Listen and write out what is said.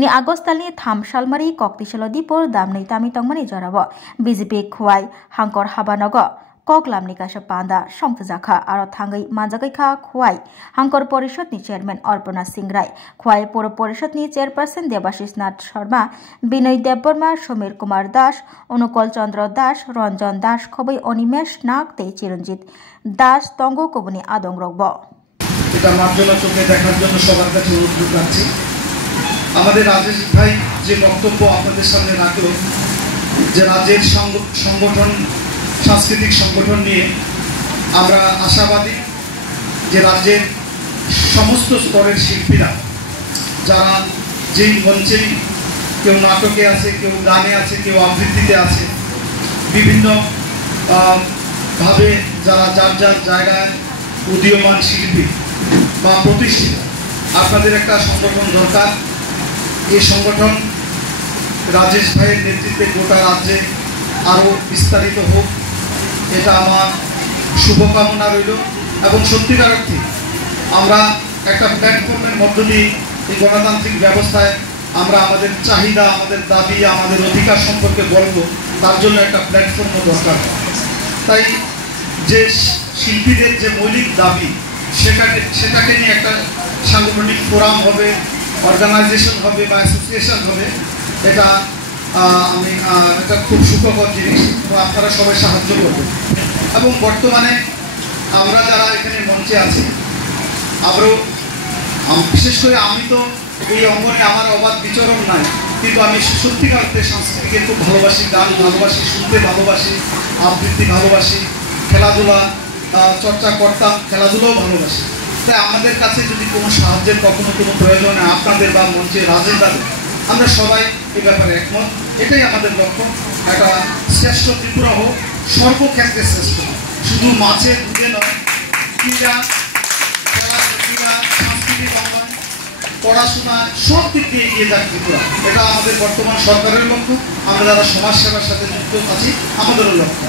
Ni Agostali Tham Shalmari Koktisalo Dipur Damni Tami Tongmani Jarabo BJP Khwai Hangkor Habanogo Koklamni Kashapanda Songtjaka Aro Thangai Manjagaika Khwai Hangkor Porishod ni Chairman Arpana Singrai Khwai Poro Porishod ni Chairperson Debashish Nath Sharma Binoy Debbarma Shomir Kumar Das Onukol Chandra Das Ranjan Das Khoboi Onimesh Nag Te Chiranjit Das Tongo Kobuni Adong Rogbo এটা মার্জনা চোখে দেখার জন্য সবার কাছে অনুরোধ রাখছি। আমাদের রাজেশ ভাই যে বক্তব্য আপনাদের সামনে রাখলো যে রাজ্যের সংগঠন সাংস্কৃতিক সংগঠন নিয়ে আমরা আশাবাদী যে রাজ্যের সমস্ত স্তরের শিল্পীরা যারা যেই মঞ্চে কেউ নাটকে আছে কেউ গানে আছে কেউ আবৃত্তিতে আছে বিভিন্ন ভাবে যারা যার যার জায়গায় উদীয়মান শিল্পী বা প্রতিষ্ঠিত আপনাদের একটা সংগঠন দরকার। এই সংগঠন রাজেশ ভাইয়ের নেতৃত্বে গোটা রাজ্যে আরও বিস্তারিত হোক এটা আমার শুভকামনা রইল এবং সত্যিকার অর্থে আমরা একটা প্ল্যাটফর্মের মধ্য দিয়ে এই গণতান্ত্রিক ব্যবস্থায় আমরা আমাদের চাহিদা আমাদের দাবি আমাদের অধিকার সম্পর্কে বলবো তার জন্য একটা প্ল্যাটফর্মও দরকার। তাই যে শিল্পীদের যে মৌলিক দাবি সেটাকে নিয়ে একটা সাংগঠনিক ফোরাম হবে অর্গানাইজেশন হবে বা অ্যাসোসিয়েশন হবে এটা এটা খুব সুখকর জিনিস। তো আপনারা সবাই সাহায্য করবেন এবং বর্তমানে আমরা যারা এখানে মঞ্চে আছি আমরাও বিশেষ করে আমি তো এই অঙ্গনে আমার অবাধ বিচরণ নাই কিন্তু আমি সত্যিকার অর্থে সংস্কৃতিকে খুব ভালোবাসি গান ভালোবাসি শুনতে ভালোবাসি আবৃত্তি ভালোবাসি খেলাধুলা চর্চা করতাম খেলাধুলাও ভালোবাসি। তাই আমাদের কাছে যদি কোনো সাহায্যের কখনো কোনো প্রয়োজন হয় আপনাদের বা মঞ্চে রাজেশ দাদা আমরা সবাই এই ব্যাপারে একমত। এটাই আমাদের লক্ষ্য একটা শ্রেষ্ঠ ত্রিপুরা হোক সর্বক্ষেত্রে শ্রেষ্ঠ শুধু মাছের দুধে নয় ক্রীড়া খেলাধুলা সাংস্কৃতিক অঙ্গন পড়াশোনা সব দিক দিয়ে এগিয়ে যাক ত্রিপুরা। এটা আমাদের বর্তমান সরকারের লক্ষ্য। আমরা যারা সমাজসেবার সাথে যুক্ত আছি আমাদেরও লক্ষ্য।